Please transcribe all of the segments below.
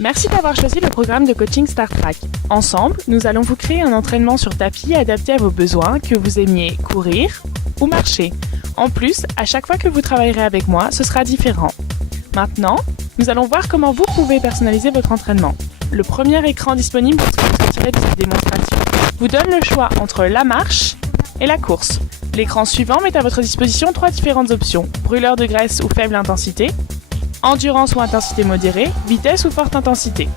Merci d'avoir choisi le programme de coaching StarTrack. Ensemble, nous allons vous créer un entraînement sur tapis adapté à vos besoins, que vous aimiez courir ou marcher. En plus, à chaque fois que vous travaillerez avec moi, ce sera différent. Maintenant, nous allons voir comment vous pouvez personnaliser votre entraînement. Le premier écran disponible pour ce que vous retirez de cette démonstration vous donne le choix entre la marche et la course. L'écran suivant met à votre disposition 3 différentes options: brûleur de graisse ou faible intensité, endurance ou intensité modérée, vitesse ou forte intensité.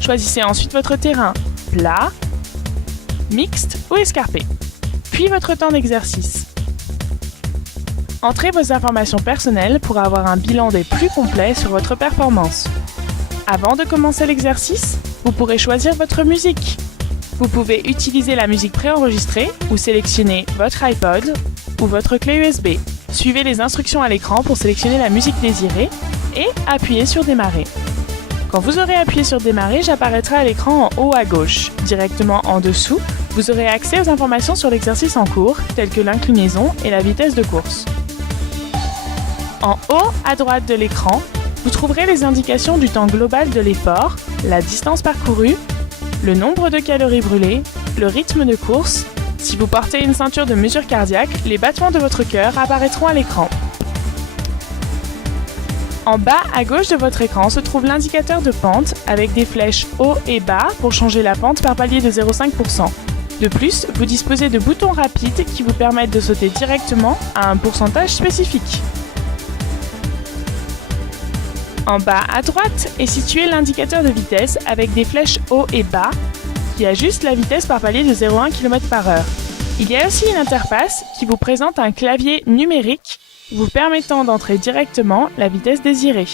Choisissez ensuite votre terrain, plat, mixte ou escarpé, puis votre temps d'exercice. Entrez vos informations personnelles pour avoir un bilan des plus complets sur votre performance. Avant de commencer l'exercice, vous pourrez choisir votre musique. Vous pouvez utiliser la musique préenregistrée ou sélectionner votre iPod ou votre clé USB. Suivez les instructions à l'écran pour sélectionner la musique désirée et appuyez sur Démarrer. Quand vous aurez appuyé sur Démarrer, j'apparaîtrai à l'écran en haut à gauche. Directement en dessous, vous aurez accès aux informations sur l'exercice en cours, telles que l'inclinaison et la vitesse de course. En haut à droite de l'écran, vous trouverez les indications du temps global de l'effort, la distance parcourue, le nombre de calories brûlées, le rythme de course. Si vous portez une ceinture de mesure cardiaque, les battements de votre cœur apparaîtront à l'écran. En bas à gauche de votre écran se trouve l'indicateur de pente avec des flèches haut et bas pour changer la pente par palier de 0,5%. De plus, vous disposez de boutons rapides qui vous permettent de sauter directement à un pourcentage spécifique. En bas à droite est situé l'indicateur de vitesse avec des flèches haut et bas qui ajuste la vitesse par palier de 0,1 km/h. Il y a aussi une interface qui vous présente un clavier numérique vous permettant d'entrer directement la vitesse désirée.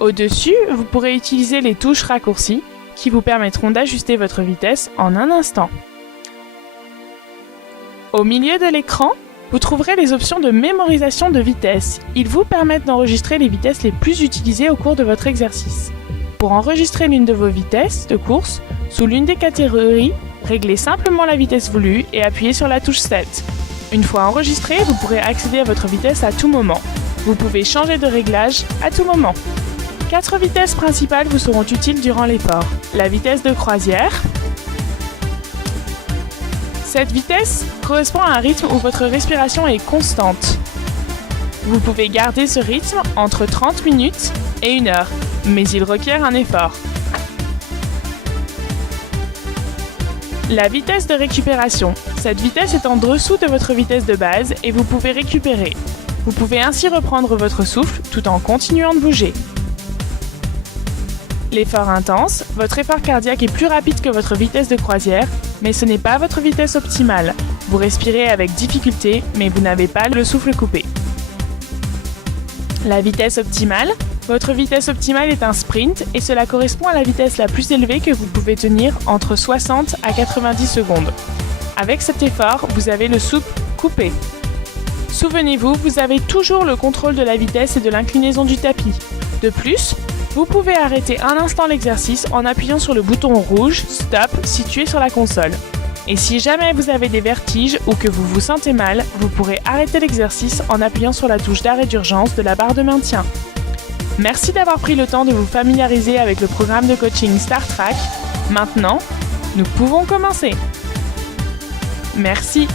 Au-dessus, vous pourrez utiliser les touches raccourcies qui vous permettront d'ajuster votre vitesse en un instant. Au milieu de l'écran, vous trouverez les options de mémorisation de vitesse. Ils vous permettent d'enregistrer les vitesses les plus utilisées au cours de votre exercice. Pour enregistrer l'une de vos vitesses de course, sous l'une des catégories, réglez simplement la vitesse voulue et appuyez sur la touche 7. Une fois enregistré, vous pourrez accéder à votre vitesse à tout moment. Vous pouvez changer de réglage à tout moment. 4 vitesses principales vous seront utiles durant l'effort. La vitesse de croisière. Cette vitesse correspond à un rythme où votre respiration est constante. Vous pouvez garder ce rythme entre 30 minutes et 1 heure, mais il requiert un effort. La vitesse de récupération. Cette vitesse est en dessous de votre vitesse de base et vous pouvez récupérer. Vous pouvez ainsi reprendre votre souffle tout en continuant de bouger. L'effort intense. Votre effort cardiaque est plus rapide que votre vitesse de croisière, mais ce n'est pas votre vitesse optimale. Vous respirez avec difficulté, mais vous n'avez pas le souffle coupé. La vitesse optimale. Votre vitesse optimale est un sprint et cela correspond à la vitesse la plus élevée que vous pouvez tenir entre 60 à 90 secondes. Avec cet effort, vous avez le souffle coupé. Souvenez-vous, vous avez toujours le contrôle de la vitesse et de l'inclinaison du tapis. De plus, vous pouvez arrêter un instant l'exercice en appuyant sur le bouton rouge « Stop » situé sur la console. Et si jamais vous avez des vertiges ou que vous vous sentez mal, vous pourrez arrêter l'exercice en appuyant sur la touche d'arrêt d'urgence de la barre de maintien. Merci d'avoir pris le temps de vous familiariser avec le programme de coaching StarTrack. Maintenant, nous pouvons commencer. Merci.